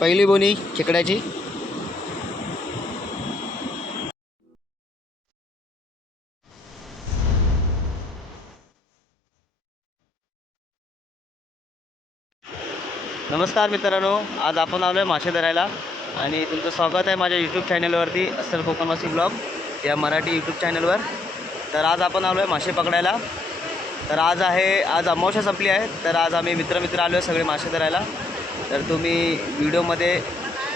पहिली बोनी खेकड्याची. नमस्कार मित्रांनो आज आपण आलो आहे मासे धरायला आणि तुमचं स्वागत आहे माझ्या यूट्यूब चॅनलवरती अस्सल कोकणवासी ब्लॉग या मराठी यूट्यूब चॅनलवर तर आज आपण आलो आहे मासे पकडायला. तर आज आहे आज अमावश्या संपली आहे तर आज आम्ही मित्रमित्र आलो आहे सगळे मासे धरायला. तर तुम्ही व्हिडिओमध्ये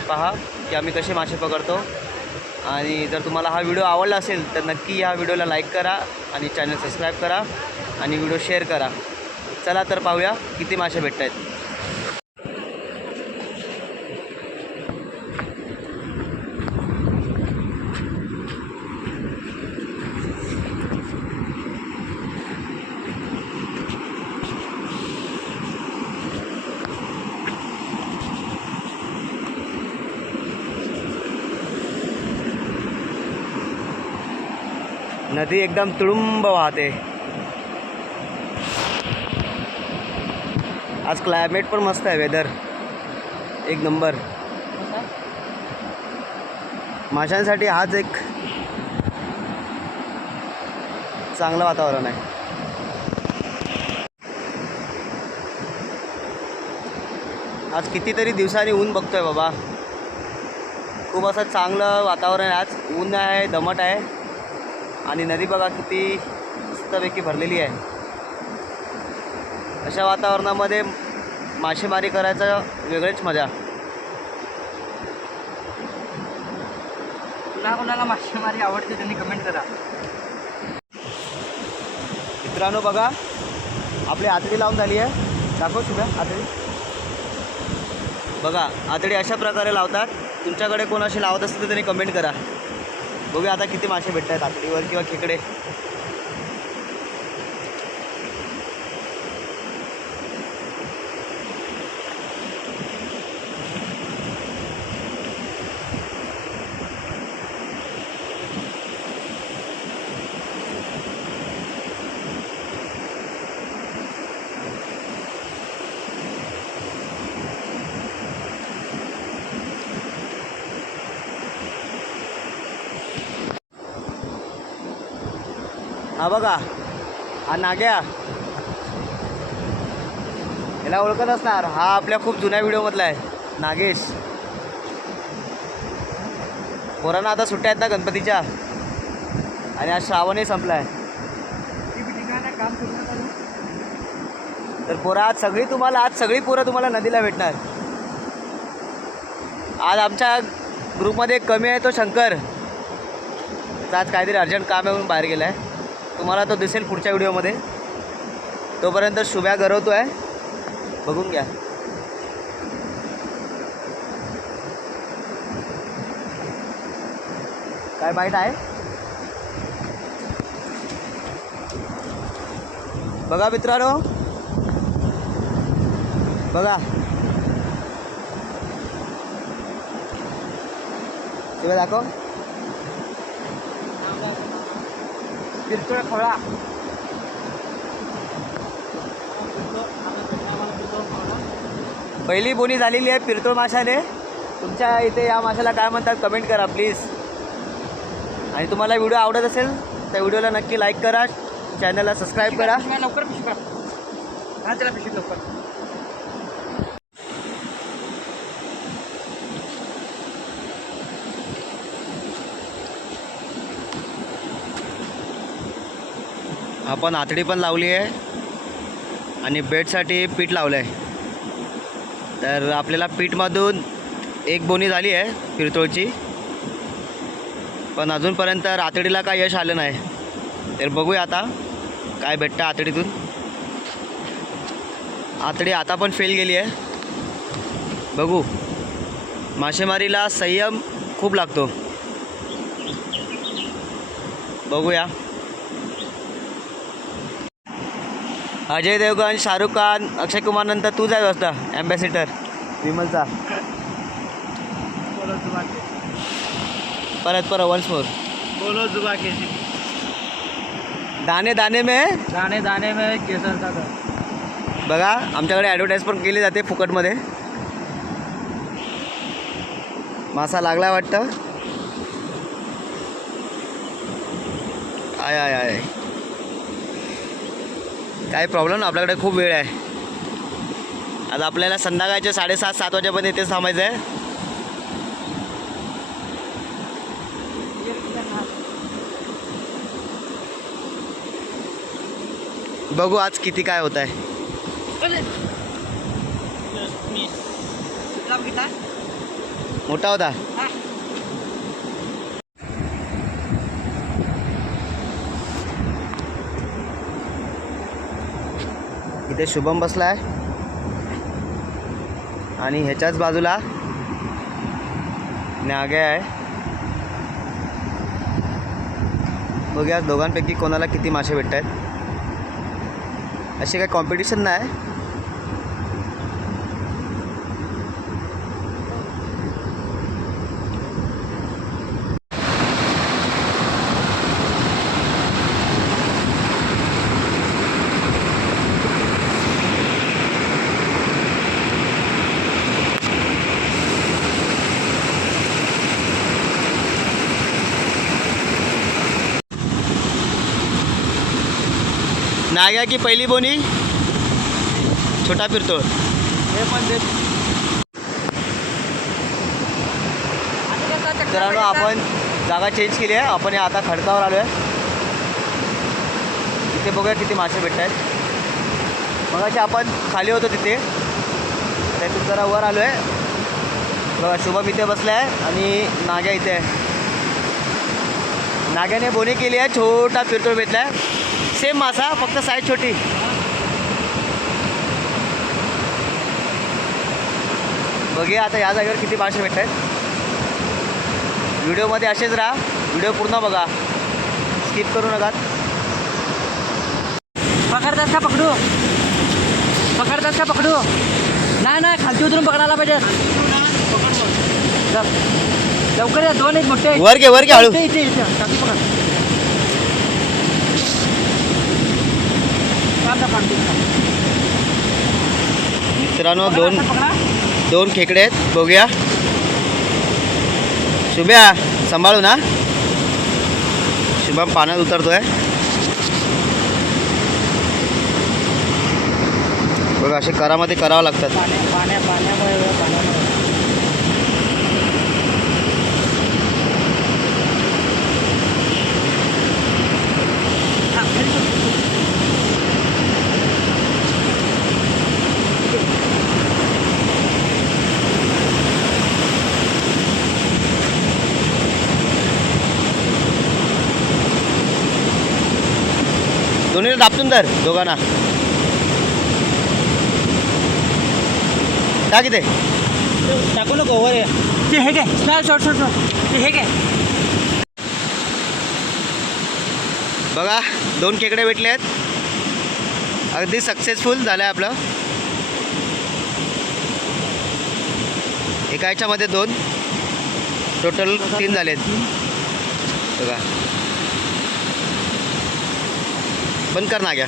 पहा की आम्ही कसे मासे पकडतो. आणि जर तुम्हाला हा व्हिडिओ आवडला असेल तर नक्की या व्हिडिओला लाईक करा आणि चॅनल सबस्क्राईब करा आणि व्हिडिओ शेअर करा. चला तर पाहूया किती मासे भेटत आहेत नदी एकदम तुडुंब वाहते. आज क्लायमेट पण मस्त आहे वेदर एक नंबर माशांसाठी हाच एक चांगलं वातावरण आहे. आज कितीतरी दिवसांनी ऊन बघतोय बाबा. खूप असं चांगलं वातावरण आहे. आज ऊन आहे दमट आहे. आणि नदी बघा किती मस्तपैकी भरलेली आहे. अशा वातावरणामध्ये मासेमारी करायचं वेगळीच मजा. कुणा कोणाला मासेमारी आवडते त्यांनी कमेंट करा. मित्रांनो बघा आपली आतडी लावून झाली आहे. दाखव तुझ्या आतडी. बघा आतडी अशा प्रकारे लावतात. तुमच्याकडे कोणाशी लावत असतील तर त्यांनी कमेंट करा. बघूया आता किती मासे भेटत आहेत आकडीवर किंवा खेकडे. हा बघा हा नाग्या. याला ओळखत असणार हा आपल्या खूप जुन्या व्हिडिओमधला आहे नागेश. पोरांना आता सुट्ट्या आहेत ना गणपतीच्या. आणि आज श्रावणही संपला आहे काम तर पोरं आज सगळी तुम्हाला आज सगळी पोरं तुम्हाला नदीला भेटणार. आज आमच्या ग्रुपमध्ये कमी आहे तो शंकर. तर आज काहीतरी अर्जंट काम आहे म्हणून बाहेर गेला आहे तुम्हाला तो दिसेल पुढच्या व्हिडिओमध्ये. तोपर्यंत शुभ्या गरवतो आहे बघून घ्या. काय बाईट आहे? बघा मित्रांनो. बघा. तेव्हा दाखव. पिरतोळ खवळा पहिली बोनी झालेली आहे पिरतोळ माशाने तुमच्या इथे या माशाला काय म्हणतात कमेंट करा प्लीज आणि तुम्हाला व्हिडिओ आवडत असेल तर व्हिडिओला नक्की लाईक करा. चॅनलला सबस्क्राईब करा. लवकर पिशव्या हा त्याला पिशवी लवकर. आपण आतडी पण लावली आहे. आणि बेडसाठी पीठ लावलं आहे तर आपल्याला पीठमधून एक बोनी झाली आहे पिरतोळची. पण अजूनपर्यंत रातडीला काय यश आलं नाही. तर बघूया आता काय भेटतं आतडीतून. आतडी आता पण फेल गेली आहे. बघू. मासेमारीला संयम खूप लागतो. बघूया. अजय देवगण शाहरुख खान अक्षय कुमार नंतर तूच आहे वाजता ॲम्बॅसिडर विमलचा. बोलो जुबा के परत परत वन्स मोर बोलो जुबा के दाणे दाणे मे दाने दाने में केसर का बघा आमच्याकडे ॲडव्हर्टाईज पण केली जाते फुकटमध्ये. मासा लागलाय वाटतं. आय आय आय. काही प्रॉब्लेम ना आपल्याकडे खूप वेळ आहे. आज आपल्याला संध्याकाळचे साडेसात सात वाजेपर्यंत इथेच थांबायचं आहे. बघू आज किती काय होत आहे मोठा होता. इथे शुभम बसला आहे. आणि ह्याच्याच बाजूला नागे आहे. बघूया दोघांपैकी कोणाला किती मासे भेटत आहेत अशी काही कॉम्पिटिशन नाही. नाग्या की पहिली बोनी? छोटा फिरतो. हे पण मित्रांनो आपण जागा चेंज केली आहे. आपण आता खडकावर आलो आहे तिथे बघूया किती मासे भेटत आहेत मगाशी आपण खाली होतो तिथे. त्यातून जरा वर आलो आहे बघा शुभम इथे बसला आहे आणि नाग्या इथे आहे. नाग्याने बोनी केली आहे. छोटा पिरतोळ भेटला आहे सेम मासा फक्त साईज छोटी. बघूया आता या जागेवर किती मासे भेटत आहेत व्हिडिओमध्ये असेच राहा. व्हिडिओ पूर्ण बघा. स्किप करू नका. पकडतात का पकडू? पकडतात का पकडू? नाही नाही खालती उतरून पकडायला पाहिजे. लव- लवकर या दोन आहेत मोठे. वर घे वर घे हळू. इथे इथे पकड काढ दाखव आणखी. मित्रांनो दोन. दोन खेकडे आहेत. बघूया. शुभ्या सांभाळू ना शुभम पाण्यात उतरतोय. बघा असे करामध्ये करावं लागतात. पाण्या पाण्या पाण्यामुळे पाण्यामुळे हा, खाली बघ. दोन्हीला दाबतून धर दोघांना. टाक इथे. टाकू नको वर. ते हे काय स्मॅल शॉर्ट शॉर्ट शॉर्ट ते हे काय बघा दोन खेकडे भेटले आहेत. अगदी सक्सेसफुल झालं आहे आपलं. एका ह्याच्यामध्ये दोन. टोटल तीन झालेत. बघा. बंद कर ना घ्या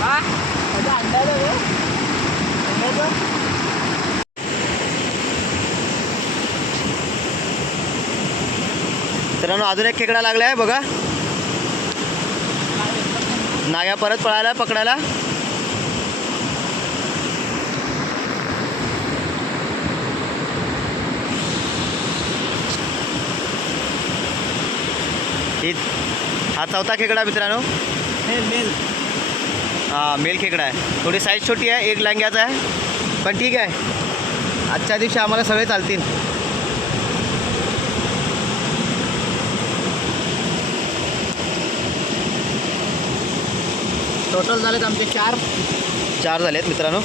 हा त्याचा अंदाज आहे गं. अंदाज? अजून एक खेकडा लागला आहे बघा. नाग्या परत पळायला पकडायला. ही हा चौथा खेकडा मित्रांनो. मेल. हा मेल खेकडा आहे. थोडी साईज छोटी आहे एक लांग्याचा आहे. पण ठीक आहे. आजच्या दिवशी आम्हाला सगळे चालतील. टोटल झालेत आमचे चार. चार झालेत मित्रांनो.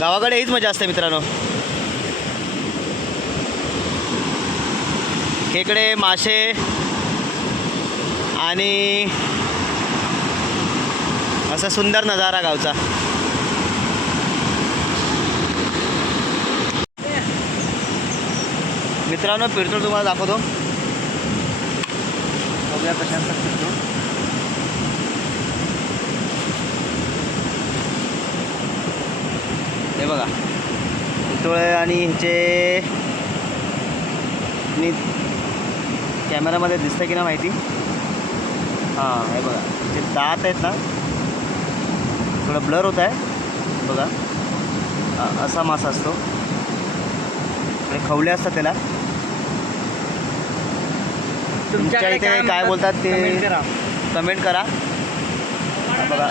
गावाकडे हीच मजा असते मित्रांनो. खेकडे मासे आणि असा सुंदर नजारा गावचा. मित्रांनो फिरतो तुम्हाला दाखवतो. बघूया कशा असतात हे बघा. पितोळे आणि ह्याचे मी कॅमेरामध्ये दिसतं की ना माहिती? हां हे बघा. जे दात आहेत ना थोडं ब्लर होत आहे. बघा. असा मासा असतो. खवले असतात त्याला. तुमच्या इथे काय बोलतात ते कमेंट करा. बघा.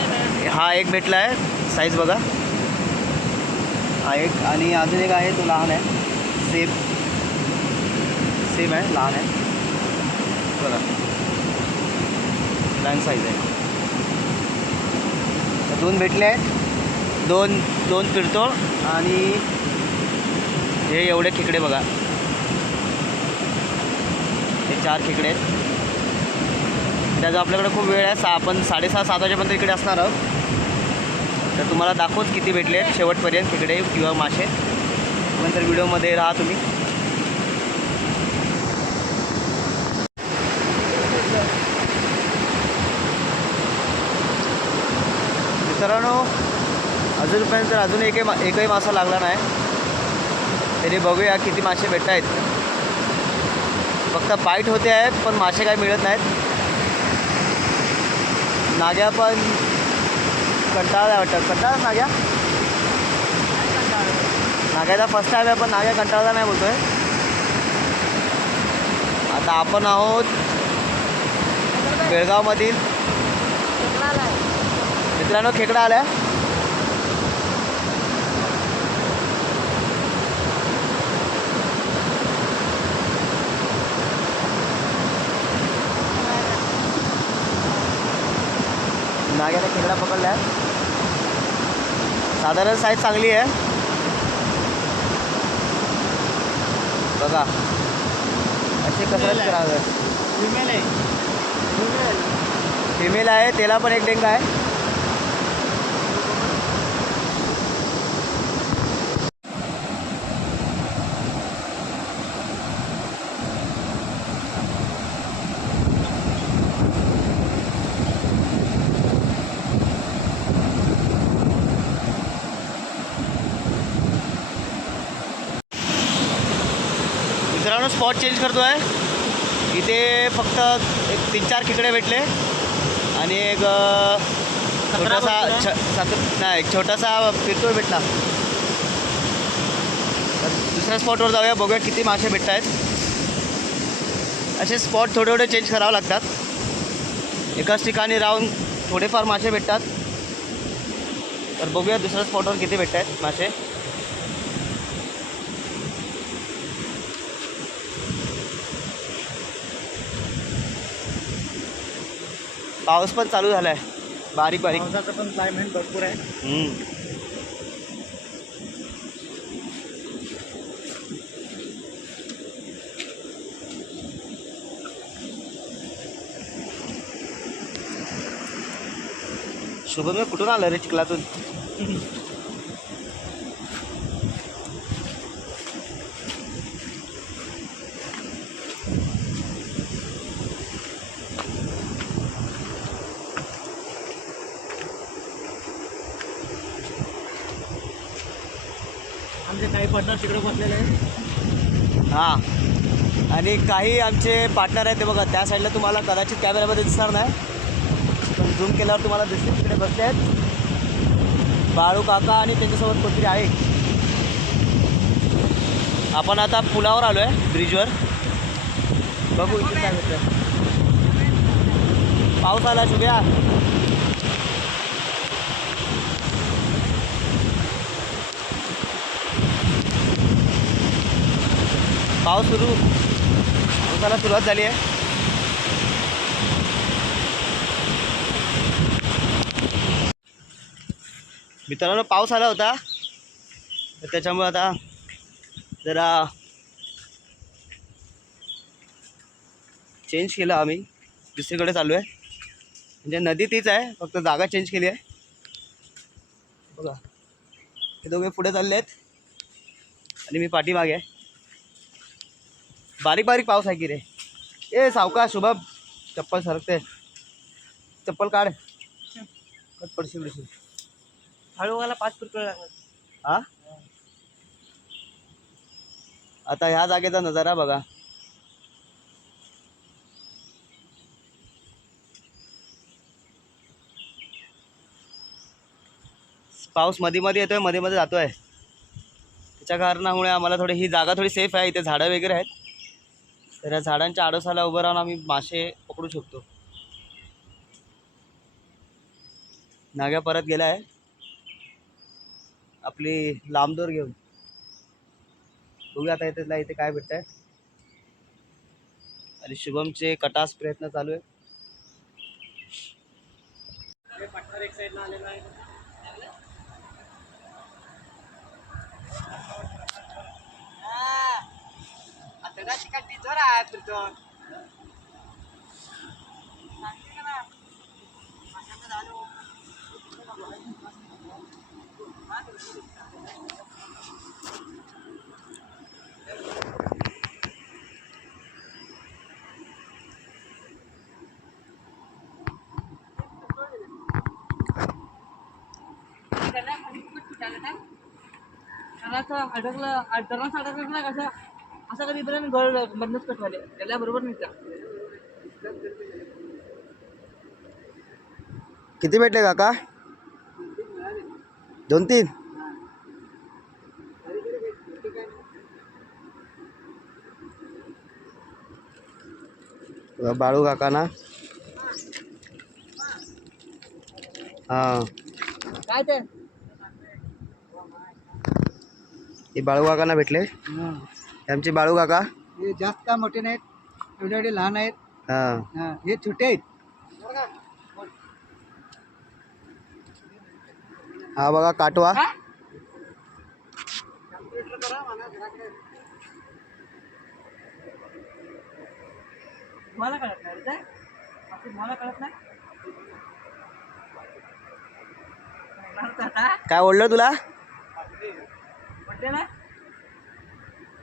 हा एक भेटला आहे साईज बघा. हा एक आणि अजून एक आहे तो लहान आहे. सेम सेम आहे लहान आहे. बघा. लहान साईज आहे. दोन भेटले आहेत. दोन दोन पिरतोळ आणि हे एवढे खेकडे बघा. चार खेकडे आहेत. त्याचा आपल्याकडे खूप वेळ आहे सा आपण साडेसहा सात वाजेपर्यंत इकडे असणार आहोत. तर तुम्हाला दाखवत किती भेटले आहेत शेवटपर्यंत खेकडे किंवा मासे. नंतर व्हिडिओमध्ये राहा तुम्ही. मित्रांनो अजूनपर्यंत अजून एकही मा एकही मासा लागला नाही. तरी बघूया किती मासे भेटत आहेत फक्त पाईट होते आहेत पण मासे काही मिळत नाहीत. नाग्या पण कंटाळा वाटतं. कंटाळा नाग्या? नाग्याचा फर्स्ट टाईम आहे पण नाग्या कंटाळा नाही बोलतोय. आता आपण आहोत बेळगावमधील. मित्रांनो खेकडा आल्या. नाग्याने खेकडा पकडला आहे साधारण साईज चांगली आहे. बघा. असे कसरत करावं. फिमेल आहे. फिमेल आहे त्याला पण एक डेंगा आहे मित्रांनो स्पॉट चेंज करतो आहे. इथे फक्त एक तीन चार खेकडे भेटले. आणि एक छोटासा छ सात नाही एक छोटासा पिरतोळ भेटला. तर दुसऱ्या स्पॉटवर जाऊया बघूया किती मासे भेटत आहेत असे स्पॉट थोडे थोडे चेंज करावे लागतात. एकाच ठिकाणी राहून थोडेफार मासे भेटतात. तर बघूया दुसऱ्या स्पॉटवर किती भेटत आहेत मासे. पाऊस पण चालू झाला आहे बारीक बारीक. पावसाचं पण क्लायमेट भरपूर आहे. शुभम कुठून आलं रे चिखलातून आमचे काही पार्टनर तिकडे बसलेले आहेत हां. आणि काही आमचे पार्टनर आहेत ते बघा त्या साईडला तुम्हाला कदाचित कॅमेऱ्यामध्ये दिसणार नाही. पण झूम केल्यावर तुम्हाला दिसते तिकडे बसले आहेत. बाळू काका आणि त्यांच्यासोबत कोणतरी आहे? आपण आता पुलावर आलो आहे ब्रिजवर बघू इथे काय होतं पाऊस आला शुभ्या. पाऊस सुरू. पावसाला सुरुवात झाली आहे. मित्रांनो पाऊस आला होता. तर त्याच्यामुळे आता जरा चेंज केलं आम्ही. दुसरीकडे चालू आहे. म्हणजे नदी तीच आहे फक्त जागा चेंज केली आहे. बघा. हे दोघे पुढे चालले आहेत आणि मी पाठीमागे आहे. बारीक बारीक पाऊस आहे की रे? ए सावका शुभम चप्पल सरकते. चप्पल काढ. कट पडशील बिडशील हळूवाला पाच लागणार हा? आता ह्या जागेचा नजारा बघा. पाऊसमध्ये मध्ये येतोयमध्ये मध्ये जातोय. त्याच्या कारणामुळे आम्हाला थोडी ही जागा थोडी सेफ आहे. इथे झाडं वगैरे आहेत. तर या झाडांच्या आडोसाला उभं राहून आम्ही मासे पकडू शकतो. नाग्या परत गेला आहे आपली लांबदोर घेऊन. बघूया आता इथे इथे काय भेटत आहे आणि शुभमचे कटास प्रयत्न चालू आहे एक साईडला आलेला आहे अडकलं अडकलं अडकलं ना कसं असं कधी पर्यंत गळ बंदच कटवाले त्याला बरोबर नाही त्या किती भेटले काका? दोन तीन? बाळू काका ना? हा. काय ते? बाळू काकांना भेटले? हे. आमचे बाळू काका? हे जास्त काय मोठे नाहीत एवढे एवढे लहान आहेत. हा. हा, हे छोटे आहेत. हा बघा काटवा. मला कळत नाही रे ते. असं मला कळत नाही? काय ओढलं तुला? म्हटले ना?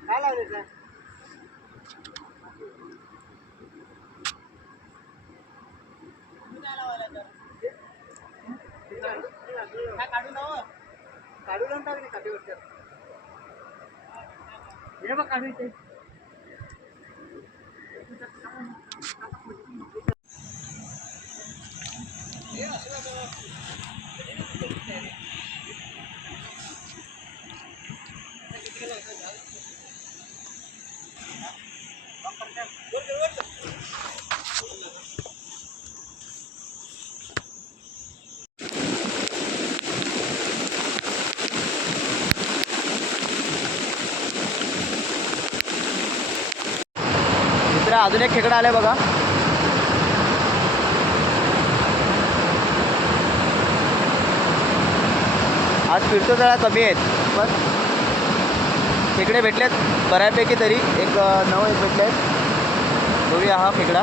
काय लागले ते काढून लावून रे काढून हे बघ काढू इथे. मित्र अजून एक खेकडा आलाय बघा. आज फिरतो जरा कमी आहेत पण खेकडे भेटलेत बऱ्यापैकी तरी. एक नऊ एक भेटले आहेत बघूया हा खेकडा.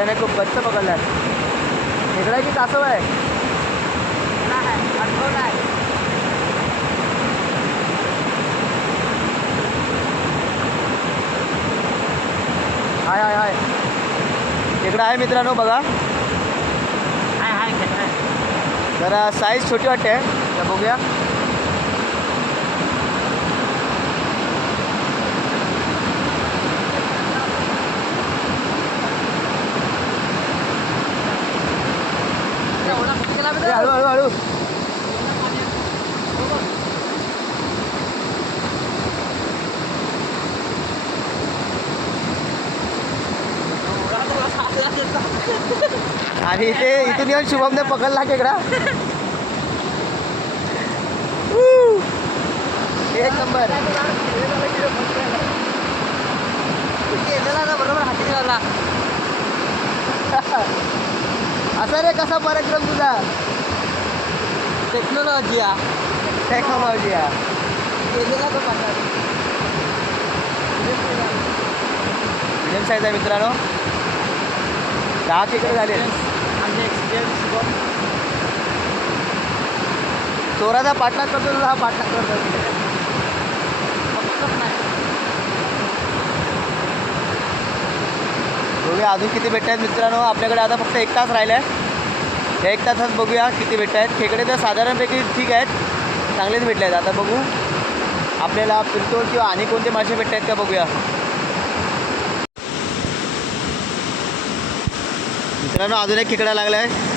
खेकड्याने खूप गच्च पकडला आहे की कासव आहे? हाय हाय हाय. खेकडा आहे मित्रांनो बघा. जरा साईज छोटी वाटते. तर बघूया एवढा कुठे गेला बे ए, हळू हळू हळू आणि इथे इथून येऊन शुभमने पकडला खेकडा! एक नंबर. खेकडा असा रे कसा पराक्रम तुझा? टेक्नॉलॉजी या टेक्नॉलॉजी आहे केलेला तो पाठात मिडियम साईज आहे मित्रांनो. दहा खेकडे झाले. चोराचा पाठलाग करतो तुझा हा पाठलाग करतो. बघूया अजून किती भेटत आहेत मित्रांनो. आपल्याकडे आता फक्त एक तास राहिला आहे त्या एक तासात बघूया किती भेटत आहेत खेकडे तर साधारणपैकी ठीक आहेत. चांगलेच भेटले आहेत आता बघू. आपल्याला पिरतोळ किंवा आणि कोणते मासे भेटत आहेत का बघूया. मित्रांनो अजून एक खेकडा लागला आहे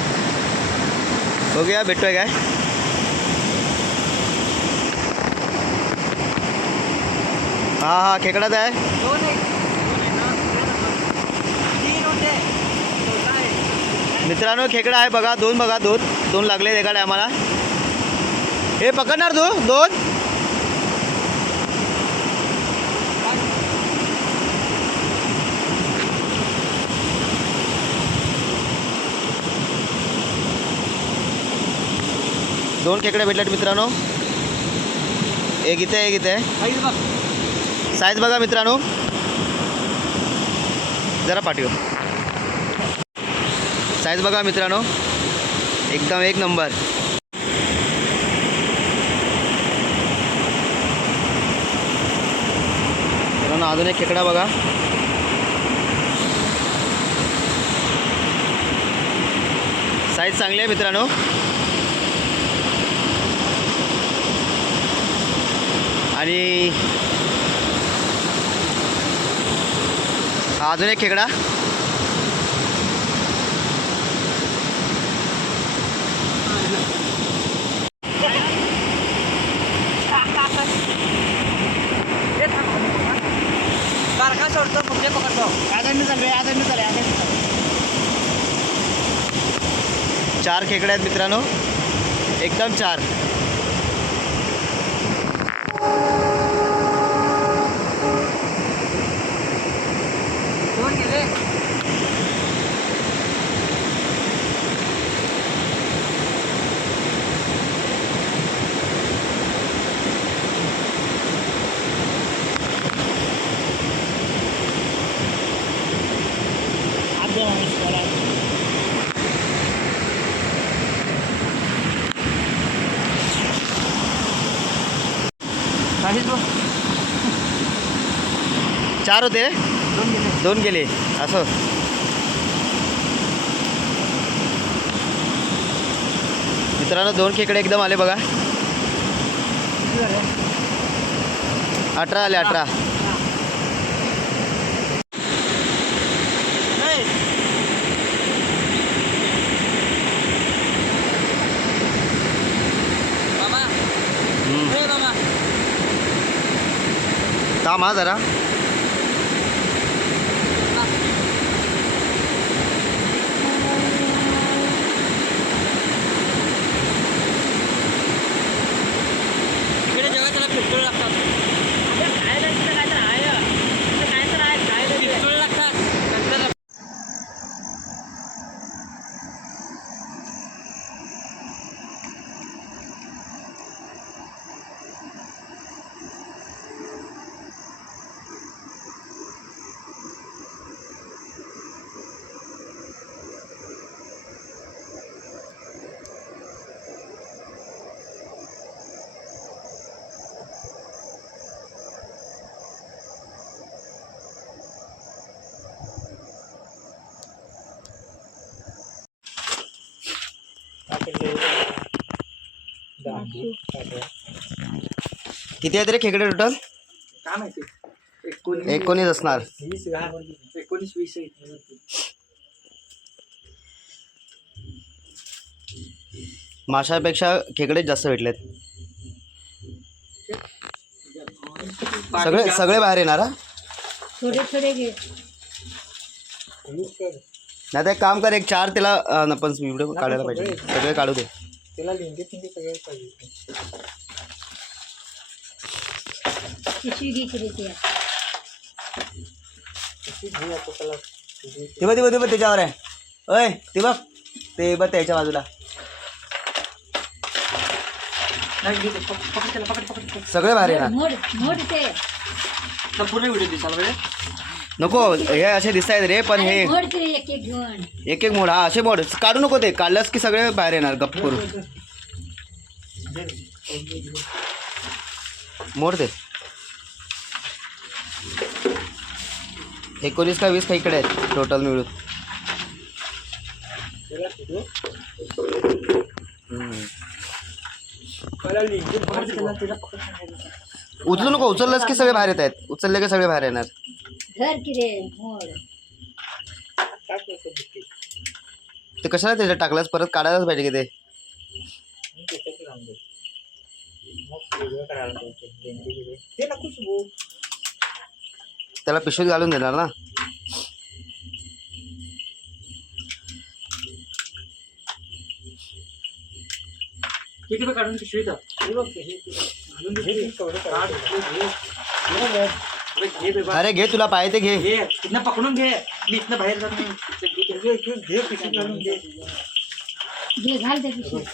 बघूया भेटतोय काय? हा हा खेकडाच आहे. दोन मित्रांनो खेकडा आहे बघा दोन बघा दोन दोन लागले एका टायमाला. हे पकडणार तू दोन? दोन खेकडे भेटल्यात मित्रांनो. एक इथे एक इथे. साईज बघा. मित्रांनो. जरा पाठव साईज बघा मित्रांनो. एकदम एक नंबर. मित्रांनो अजून एक खेकडा बघा. साईज चांगली आहे मित्रांनो. आणि अजून एक खेकडा. हे चार खेकडे आहेत मित्रांनो. एकदम चार. चार होते? दोन गेले. असं. मित्रांनो दोन खेकडे एकदम आले बघा. अठरा आले अठरा. थांब हा जरा इकडे जेव्हा त्याला पिस्तूल लागतात पिस्तूल लागतात नंतर किती आहेत रे खेकडे टोटल काय माहिती? एकोणीस. एकोणीस असणार. वीस एकोणीस वीस माशापेक्षा खेकडेच जास्त भेटलेत. सगळे सगळे बाहेर येणार हा? थोडे थोडे घे. नाही तर एक काम कर एक चार त्याला आपण व्हिडिओ काढायला पाहिजे. सगळे काढू दे. त्याला लिंगे पिंगे सगळे पाहिजे. पिशवी घे की रे ती. किती घेऊ आपण त्याला? ते बघ ते बघ ते बघ त्याच्यावर आहे. अय ते बघ. ते बघ त्याच्या बाजूला. नाही, घे ते. पक- पकड त्याला, पकड, पकड, पकड. सगळे बाहेर येणार. मोड मोड ते. तर पूर्ण व्हिडिओ दिसायला पाहिजे. नको हे असे दिसत आहेत रे पण हे एक एक मोड हा असे मोड काढू नको ते काढल्यास की सगळे बाहेर येणार गप्प करून. मोड ते एकोणीस का वीस का इकडे आहेत टोटल मिळून. उचलू नको उचललंच की सगळे बाहेर येत आहेत. उचलले की सगळे बाहेर येणार. धर की रे मोड ते कशाला त्याच्यात टाकलंस? परत काढायलाच पाहिजे की ते? त्याला पिशवीत घालून देणार ना? किती काढून पिशवी इथं? घालून घे. अरे घे तुला पाहिजे ते घे. घे. इथनं पकडून घे. मी इथनं बाहेर जात. घे, घे, घे, घे, पिशवीत घालून घे घे घाल पिशवीत.